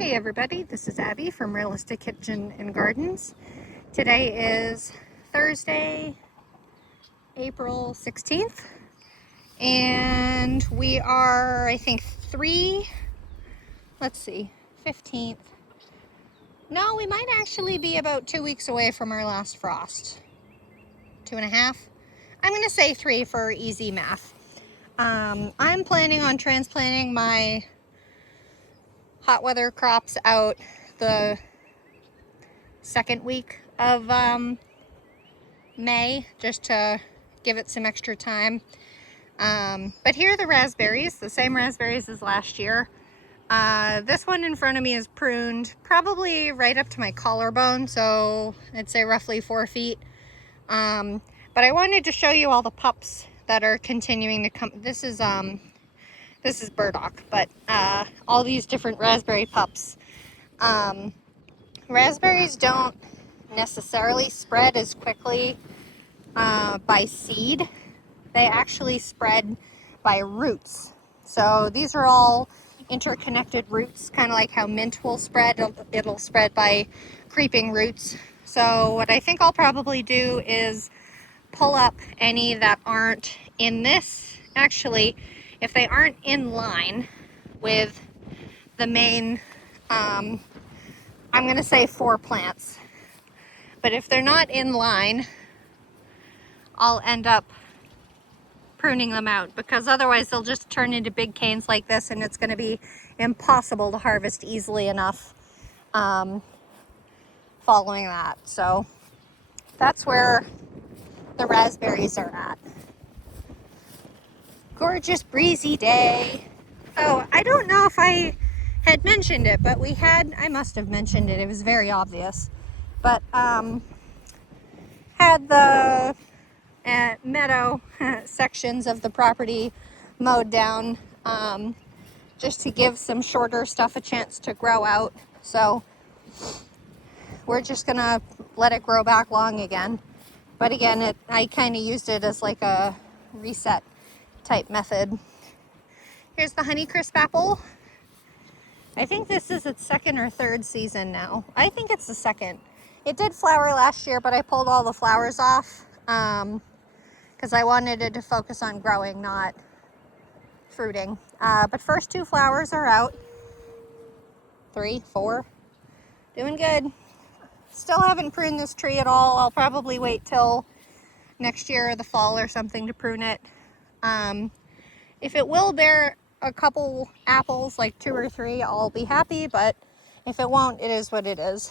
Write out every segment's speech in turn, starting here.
Hey everybody, this is Abby from Realistic Kitchen and Gardens. Today is Thursday, April 16th, and we are, I think, 15th. No, we might actually be about 2 weeks away from our last frost. 2.5. I'm going to say 3 for easy math. I'm planning on transplanting my hot weather crops out the second week of May, just to give it some extra time. But here are the raspberries, the same raspberries as last year. This one in front of me is pruned probably right up to my collarbone, so I'd say roughly 4 feet. But I wanted to show you all the pups that are continuing to come. This is burdock, but all these different raspberry pups. Raspberries don't necessarily spread as quickly by seed. They actually spread by roots. So these are all interconnected roots, kind of like how mint will spread. It'll spread by creeping roots. So what I think I'll probably do is pull up any that aren't in this. Actually, if they aren't in line with the main, I'm going to say 4 plants. But if they're not in line, I'll end up pruning them out, because otherwise they'll just turn into big canes like this, and it's going to be impossible to harvest easily enough following that. So that's where the raspberries are at. Gorgeous breezy day. Oh, I don't know if I had mentioned it, but I must have mentioned it. It was very obvious. But had the meadow sections of the property mowed down, just to give some shorter stuff a chance to grow out. So we're just gonna let it grow back long again. But again, I kind of used it as like a reset type method. Here's the Honeycrisp apple. I think this is its second or third season now. I think it's the second. It did flower last year, but I pulled all the flowers off because I wanted it to focus on growing, not fruiting. But first 2 flowers are out. 3, 4. Doing good. Still haven't pruned this tree at all. I'll probably wait till next year or the fall or something to prune it. If it will bear a couple apples, like 2 or 3, I'll be happy, but if it won't, it is what it is.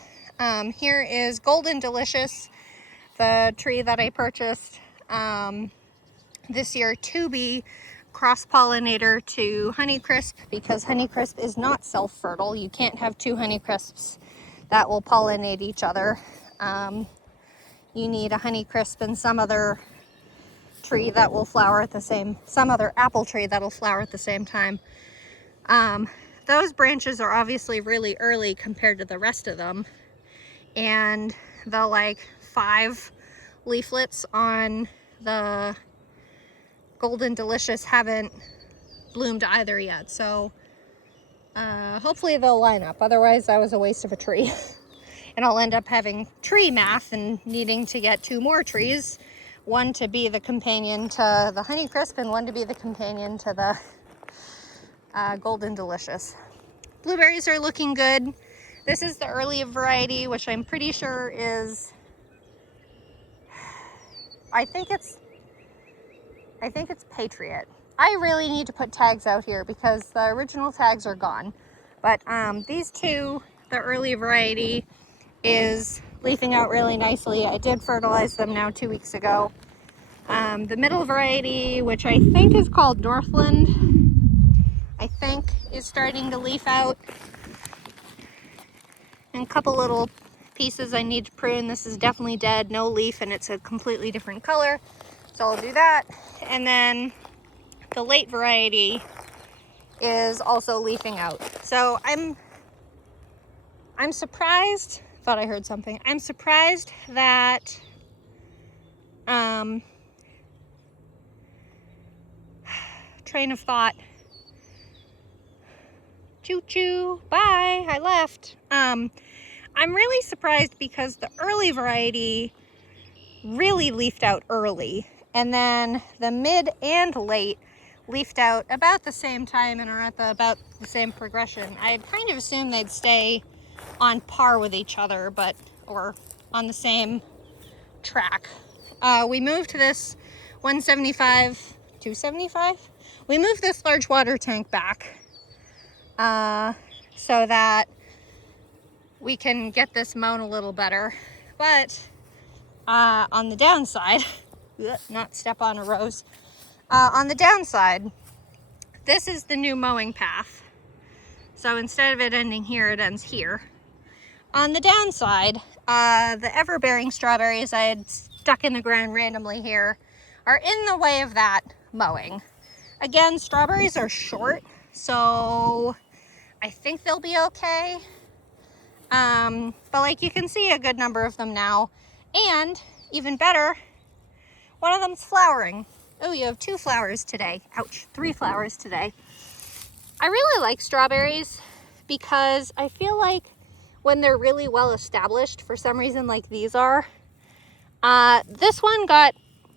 Here is Golden Delicious, the tree that I purchased this year to be cross-pollinator to Honeycrisp, because Honeycrisp is not self-fertile. You can't have 2 Honeycrisps that will pollinate each other. You need a Honeycrisp and some other tree that will flower at some other apple tree that'll flower at the same time. Those branches are obviously really early compared to the rest of them, and the like 5 leaflets on the Golden Delicious haven't bloomed either yet. So hopefully they'll line up. Otherwise, that was a waste of a tree. And I'll end up having tree math and needing to get 2 more trees. One to be the companion to the Honeycrisp and one to be the companion to the Golden Delicious. Blueberries are looking good. This is the early variety, which I'm pretty sure is, I think it's Patriot. I really need to put tags out here because the original tags are gone. But these 2, the early variety, is leafing out really nicely. I did fertilize them now 2 weeks ago. The middle variety, which I think is called Northland, I think is starting to leaf out. And a couple little pieces I need to prune. This is definitely dead, no leaf, and it's a completely different color. So I'll do that. And then the late variety is also leafing out. So I'm surprised, thought I heard something. I'm surprised that train of thought Choo choo. Bye. I left. I'm really surprised because the early variety really leafed out early, and then the mid and late leafed out about the same time and are at about the same progression. I had kind of assumed they'd stay on par with each other, or on the same track. We moved this 175, 275. We moved this large water tank back so that we can get this mown a little better. But on the downside, not step on a rose. On the downside, this is the new mowing path. So instead of it ending here, it ends here. On the downside, the ever-bearing strawberries I had stuck in the ground randomly here are in the way of that mowing. Again, strawberries are short, so I think they'll be okay. But like you can see a good number of them now. And even better, one of them's flowering. Oh, you have 2 flowers today. Ouch, 3 flowers today. I really like strawberries because I feel like when they're really well established, for some reason like these are, this one got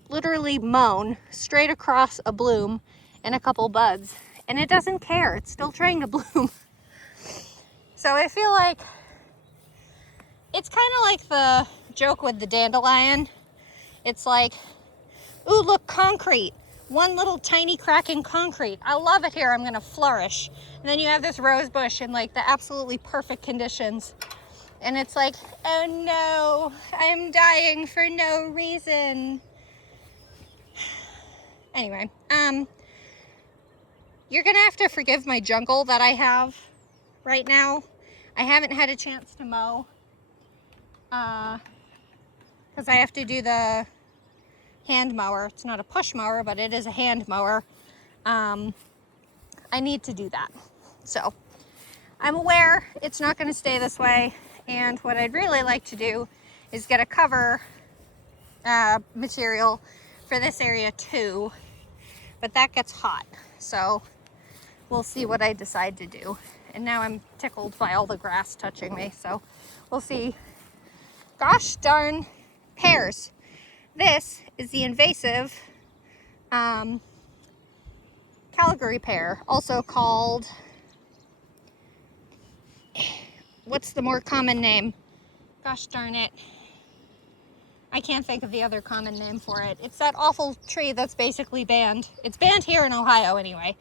literally mown straight across a bloom and a couple buds, and it doesn't care. It's still trying to bloom. So I feel like it's kind of like the joke with the dandelion. It's like, ooh, look, concrete. One little tiny crack in concrete. I love it here. I'm going to flourish. And then you have this rose bush in like the absolutely perfect conditions. And it's like, oh no, I'm dying for no reason. Anyway, you're going to have to forgive my jungle that I have right now. I haven't had a chance to mow because I have to do the hand mower. It's not a push mower, but it is a hand mower. I need to do that. So I'm aware it's not going to stay this way. And what I'd really like to do is get a cover material for this area too. But that gets hot. So we'll see what I decide to do. And now I'm tickled by all the grass touching me. So we'll see. Gosh darn pears. This is the invasive Calgary pear, also called, what's the more common name? Gosh darn it. I can't think of the other common name for it. It's that awful tree that's basically banned. It's banned here in Ohio anyway.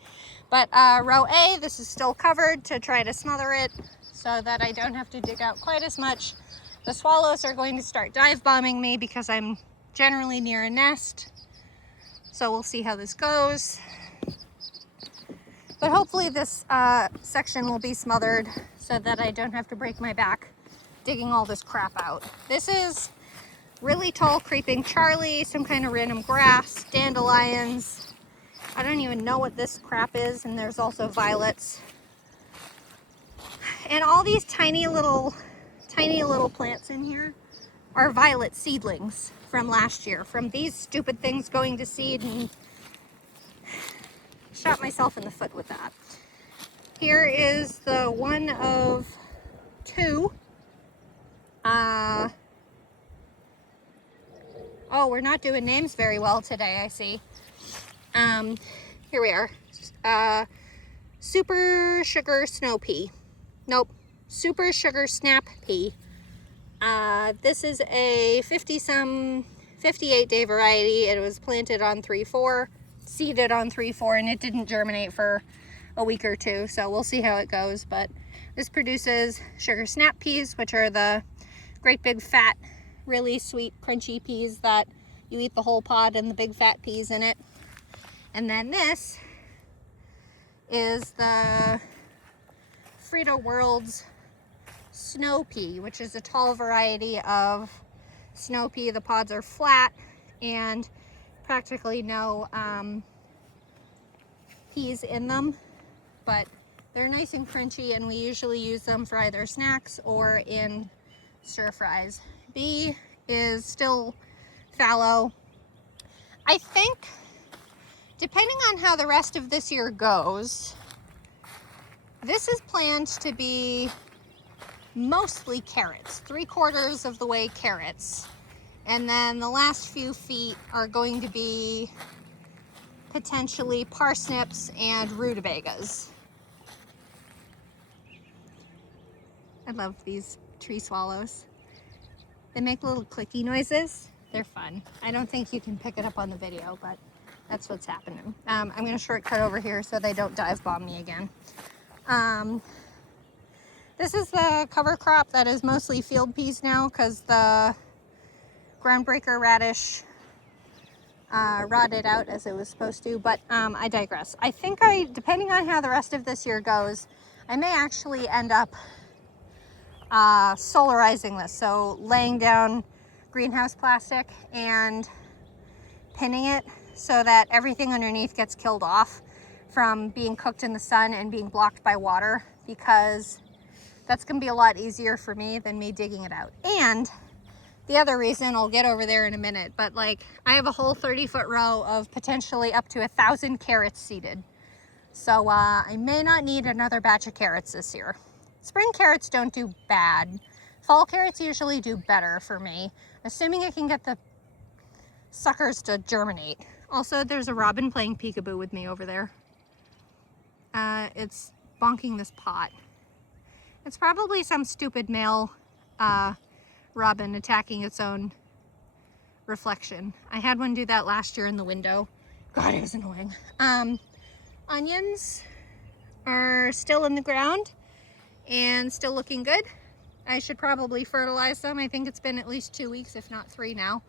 But row A, this is still covered to try to smother it so that I don't have to dig out quite as much. The swallows are going to start dive bombing me because I'm generally near a nest. So we'll see how this goes. But hopefully this section will be smothered so that I don't have to break my back digging all this crap out. This is really tall creeping Charlie, some kind of random grass, dandelions. I don't even know what this crap is, and there's also violets. And all these tiny little plants in here are violet seedlings from last year, from these stupid things going to seed, and shot myself in the foot with that. Here is the one of 2. Oh, we're not doing names very well today, I see. Here we are. Super sugar snow pea. Nope. Super sugar snap pea. This is a 58-day variety. It was planted on 3-4, seeded on 3-4, and it didn't germinate for a week or 2, so we'll see how it goes. But this produces sugar snap peas, which are the great big fat, really sweet crunchy peas that you eat the whole pod and the big fat peas in it. And then this is the Frito World's snow pea, which is a tall variety of snow pea. The pods are flat and practically no peas in them, but they're nice and crunchy, and we usually use them for either snacks or in stir fries. B is still fallow. I think, depending on how the rest of this year goes, This is planned to be mostly carrots, 3/4 of the way carrots. And then the last few feet are going to be potentially parsnips and rutabagas. I love these tree swallows. They make little clicky noises. They're fun. I don't think you can pick it up on the video, but that's what's happening. I'm going to shortcut over here so they don't dive bomb me again. This is the cover crop that is mostly field peas now because the groundbreaker radish rotted out as it was supposed to, but I digress. I think depending on how the rest of this year goes, I may actually end up solarizing this, so laying down greenhouse plastic and pinning it so that everything underneath gets killed off from being cooked in the sun and being blocked by water, because that's gonna be a lot easier for me than me digging it out. And the other reason, I'll get over there in a minute, but like I have a whole 30-foot row of potentially up to 1,000 carrots seeded. So I may not need another batch of carrots this year. Spring carrots don't do bad. Fall carrots usually do better for me, assuming I can get the suckers to germinate. Also, there's a robin playing peekaboo with me over there. It's bonking this pot. It's probably some stupid male robin attacking its own reflection. I had one do that last year in the window. God, it was annoying. Onions are still in the ground and still looking good. I should probably fertilize them. I think it's been at least 2 weeks, if not 3 now.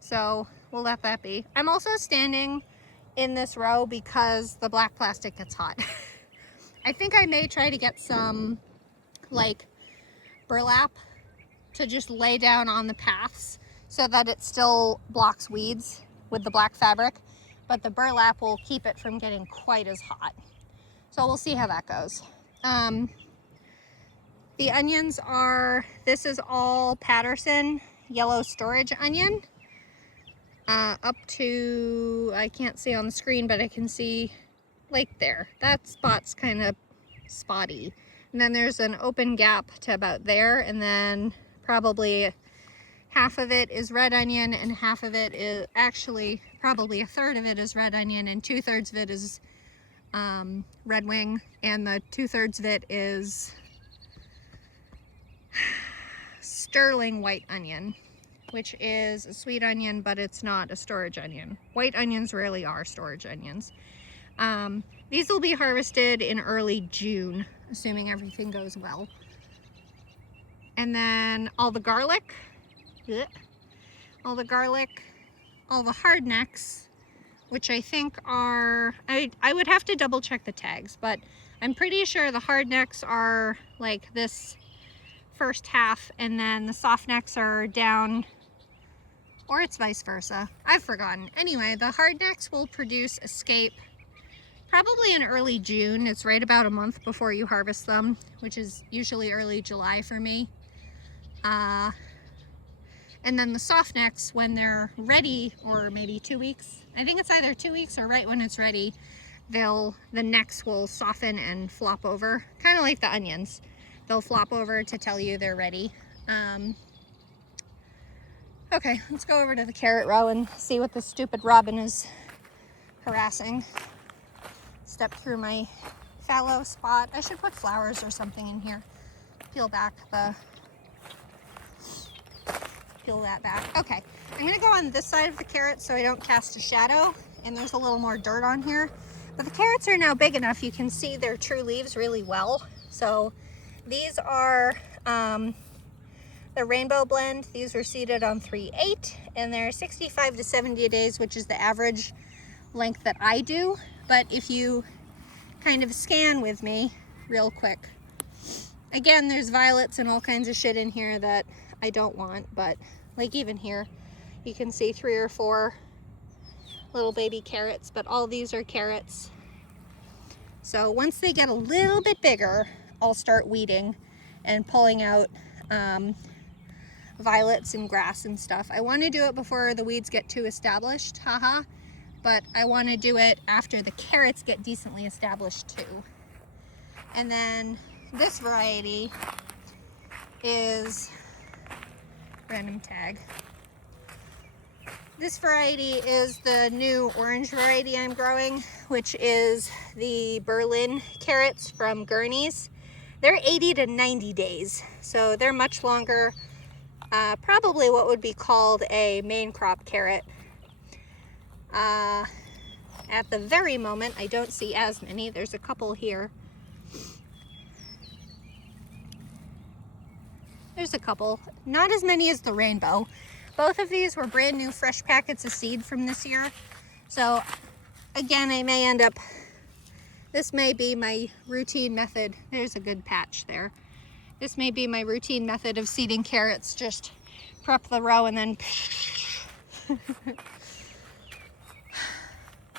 So we'll let that be. I'm also standing in this row because the black plastic gets hot. I think I may try to get some like burlap to just lay down on the paths so that it still blocks weeds with the black fabric, but the burlap will keep it from getting quite as hot. So we'll see how that goes. The onions this is all Patterson yellow storage onion. Up to, I can't see on the screen, but I can see like there. That spot's kind of spotty. And then there's an open gap to about there, and then probably half of it is red onion, and half of it is actually probably 1/3 of it is red onion, and 2/3 of it is red wing, and the 2/3 of it is sterling white onion, which is a sweet onion, but it's not a storage onion. White onions rarely are storage onions. These will be harvested in early June, assuming everything goes well. And then all the garlic, all the hardnecks, which I think are, I would have to double check the tags, but I'm pretty sure the hardnecks are like this first half, and then the soft necks are down, or it's vice versa. I've forgotten. Anyway, the hardnecks will produce escape probably in early June. It's right about a month before you harvest them, which is usually early July for me. And then the soft necks, when they're ready, or maybe 2 weeks, I think it's either 2 weeks or right when it's ready, the necks will soften and flop over, kind of like the onions. They'll flop over to tell you they're ready. Okay, let's go over to the carrot row and see what this stupid robin is harassing. Step through my fallow spot. I should put flowers or something in here. Peel that back. Okay, I'm gonna go on this side of the carrot so I don't cast a shadow, and there's a little more dirt on here. But the carrots are now big enough you can see their true leaves really well. So these are the rainbow blend. These were seeded on 3/8, and they're 65 to 70 days, which is the average length that I do. But if you kind of scan with me real quick, again, there's violets and all kinds of shit in here that I don't want, but like even here, you can see 3 or 4 little baby carrots, but all these are carrots. So once they get a little bit bigger, I'll start weeding and pulling out violets and grass and stuff. I want to do it before the weeds get too established, haha, but I want to do it after the carrots get decently established too. And then this variety is random tag. This variety is the new orange variety I'm growing, which is the Berlin carrots from Gurney's. They're 80 to 90 days, so they're much longer. Probably what would be called a main crop carrot. At the very moment, I don't see as many. There's a couple here. There's a couple. Not as many as the rainbow. Both of these were brand new fresh packets of seed from this year. So again, I may end up, this may be my routine method. There's a good patch there. This may be my routine method of seeding carrots. Just prep the row and then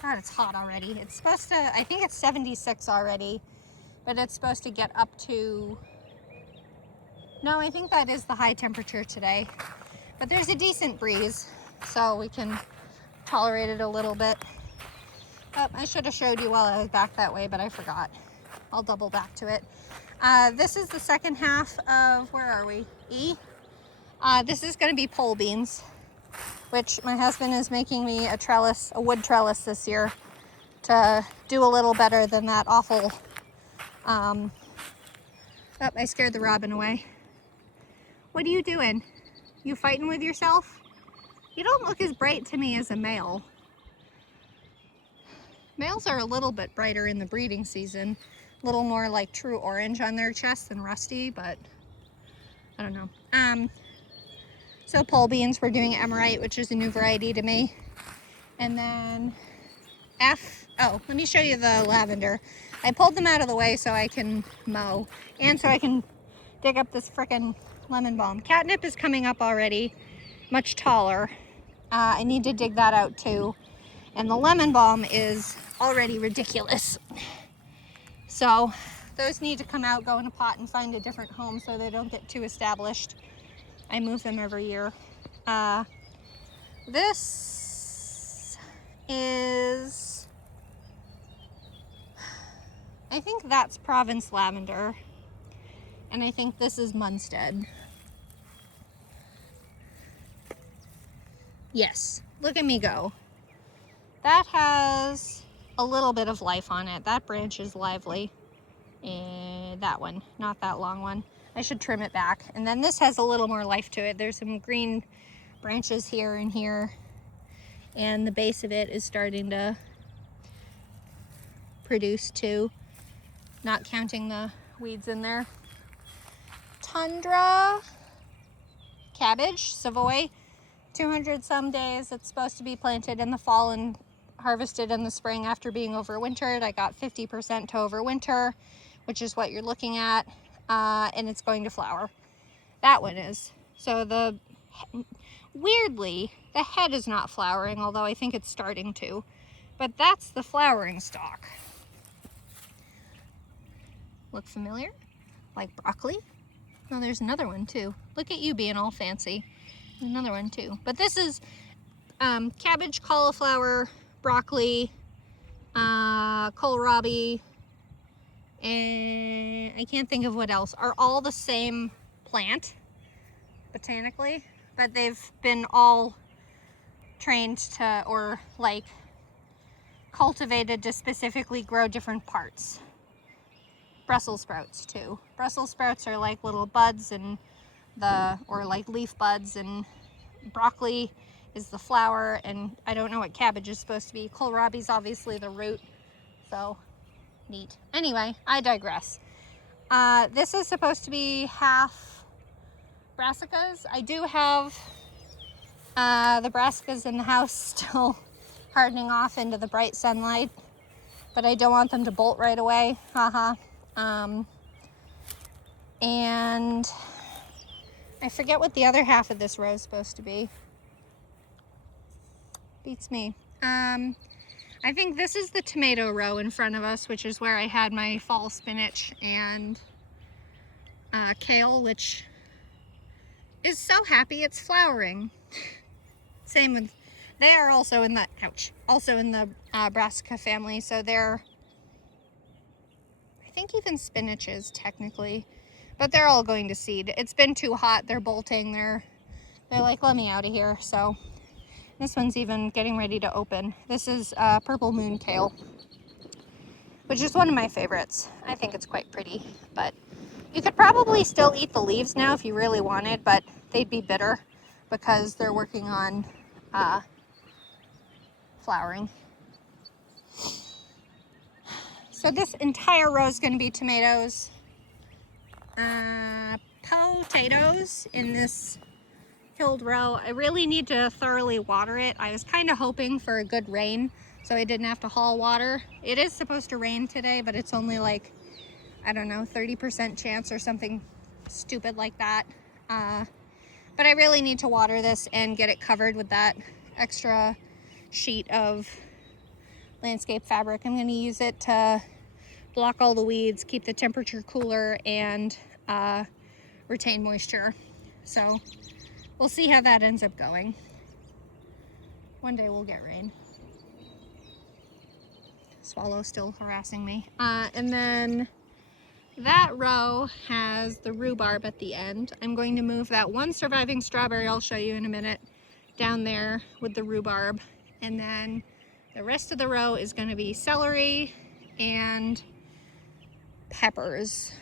God, it's hot already. It's supposed to, I think it's 76 already, but it's supposed to get up to, no, I think that is the high temperature today. But there's a decent breeze, so we can tolerate it a little bit. Oh, I should have showed you while I was back that way, but I forgot. I'll double back to it. This is the second half of, where are we? E? This is going to be pole beans, which my husband is making me a trellis, a wood trellis this year to do a little better than that awful, oh, I scared the robin away. What are you doing? You fighting with yourself? You don't look as bright to me as a male. Males are a little bit brighter in the breeding season. A little more like true orange on their chest than rusty, but I don't know. So pole beans, we're doing emerite, which is a new variety to me. And then oh, let me show you the lavender. I pulled them out of the way so I can mow and so I can dig up this frickin' lemon balm. Catnip is coming up already, much taller. I need to dig that out too. And the lemon balm is already ridiculous. So those need to come out, go in a pot, and find a different home so they don't get too established. I move them every year. This is, I think that's Provence lavender. And I think this is Munstead. Yes, look at me go. That has a little bit of life on it. That branch is lively. And that one, not that long one. I should trim it back. And then this has a little more life to it. There's some green branches here and here. And the base of it is starting to produce too. Not counting the weeds in there. Tundra cabbage, Savoy, 200 some days. It's supposed to be planted in the fall and harvested in the spring after being overwintered. I got 50% to overwinter, which is what you're looking at, and it's going to flower. That one is. So weirdly, the head is not flowering, although I think it's starting to, but that's the flowering stalk. Look familiar? Like broccoli? Oh, there's another one too. Look at you being all fancy. There's another one too. But this is cabbage, cauliflower, broccoli, kohlrabi, and I can't think of what else, are all the same plant, botanically, but they've been all trained to, or like cultivated to specifically grow different parts. Brussels sprouts too. Brussels sprouts are like little buds and or like leaf buds, and broccoli is the flower, and I don't know what cabbage is supposed to be. Kohlrabi's obviously the root, so neat. Anyway, I digress. This is supposed to be half brassicas. I do have the brassicas in the house still hardening off into the bright sunlight, but I don't want them to bolt right away. Haha. And I forget what the other half of this row is supposed to be. Beats me. I think this is the tomato row in front of us, which is where I had my fall spinach and kale, which is so happy it's flowering. Same with, they are also in the, also in the brassica family, so they're, I think even spinach is technically, but they're all going to seed. It's been too hot. They're bolting. They're like, let me out of here. So this one's even getting ready to open. This is purple moon kale, which is one of my favorites. I think it's quite pretty, but you could probably still eat the leaves now if you really wanted, but they'd be bitter because they're working on flowering. So this entire row is going to be tomatoes, potatoes in this filled row. I really need to thoroughly water it. I was kind of hoping for a good rain so I didn't have to haul water. It is supposed to rain today, but it's only like, I don't know, 30% chance or something stupid like that. But I really need to water this and get it covered with that extra sheet of landscape fabric. I'm going to use it to block all the weeds, keep the temperature cooler, and retain moisture. So we'll see how that ends up going. One day we'll get rain. Swallow still harassing me. And then that row has the rhubarb at the end. I'm going to move that one surviving strawberry, I'll show you in a minute, down there with the rhubarb. And then the rest of the row is going to be celery and peppers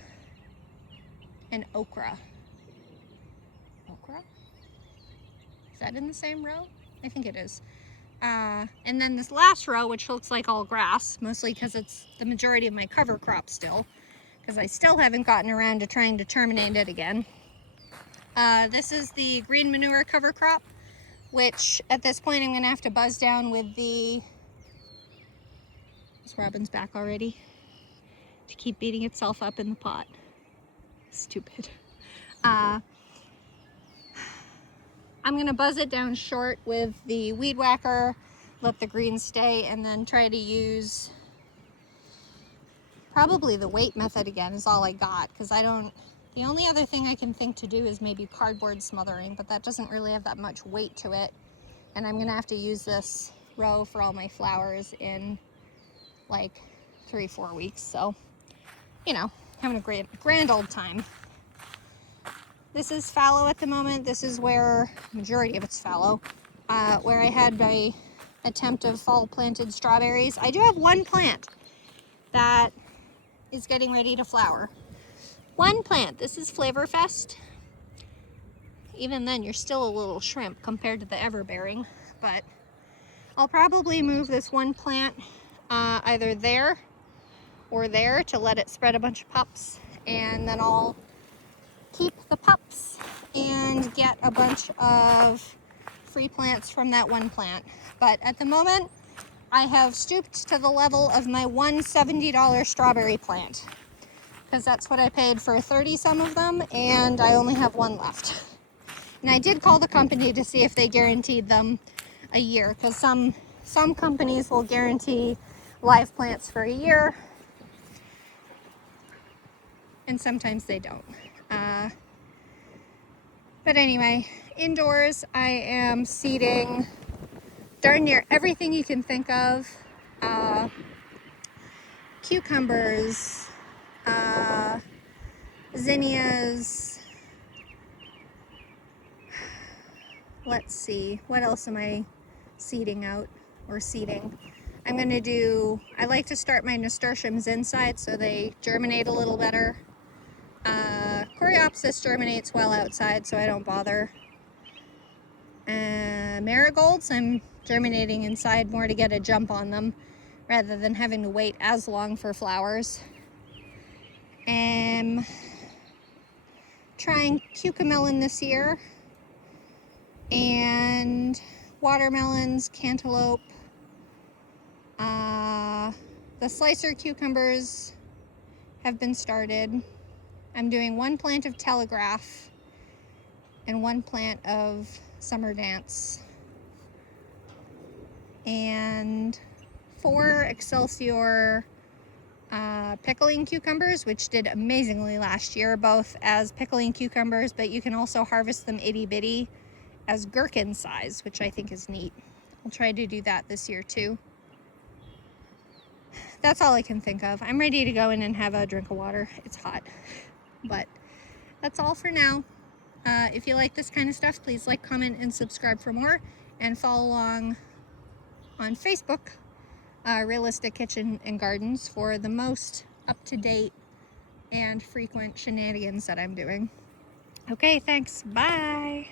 and okra. Okra? Is that in the same row? I think it is. And then this last row, which looks like all grass, mostly because it's the majority of my cover crop still, because I still haven't gotten around to trying to terminate it again. This is the green manure cover crop, which at this point I'm going to have to buzz down with the... Is Robin's back already? To keep beating itself up in the pot. Stupid. I'm going to buzz it down short with the weed whacker, let the greens stay, and then try to use probably the weight method again is all I got, because the only other thing I can think to do is maybe cardboard smothering, but that doesn't really have that much weight to it. And I'm going to have to use this row for all my flowers in like 3-4 weeks. So, you know, having a grand old time. This is fallow at the moment. This is where the majority of it's fallow, where I had my attempt of fall planted strawberries. I do have one plant that is getting ready to flower. One plant. This is Flavorfest. Even then, you're still a little shrimp compared to the everbearing, but I'll probably move this one plant either there or there to let it spread a bunch of pups, and then I'll keep the pups and get a bunch of free plants from that one plant. But at the moment, I have stooped to the level of my one $70 strawberry plant, because that's what I paid for 30 some of them, and I only have one left. And I did call the company to see if they guaranteed them a year, because some companies will guarantee live plants for a year, and sometimes they don't. But anyway, indoors I am seeding darn near everything you can think of. Cucumbers, zinnias. Let's see, what else am I seeding out or seeding? I'm going to do, I like to start my nasturtiums inside so they germinate a little better. Coreopsis germinates well outside, so I don't bother. Marigolds, I'm germinating inside more to get a jump on them rather than having to wait as long for flowers. Trying cucamelon this year, and watermelons, cantaloupe. The slicer cucumbers have been started. I'm doing one plant of telegraph and one plant of summer dance, and 4 Excelsior pickling cucumbers, which did amazingly last year, both as pickling cucumbers, but you can also harvest them itty bitty as gherkin size, which I think is neat. I'll try to do that this year too. that's all I can think of. I'm ready to go in and have a drink of water. It's hot, but that's all for now. If you like this kind of stuff, please like, comment, and subscribe for more, and follow along on Facebook, Realistic Kitchen and Gardens, for the most up-to-date and frequent shenanigans that I'm doing. Okay, thanks. Bye.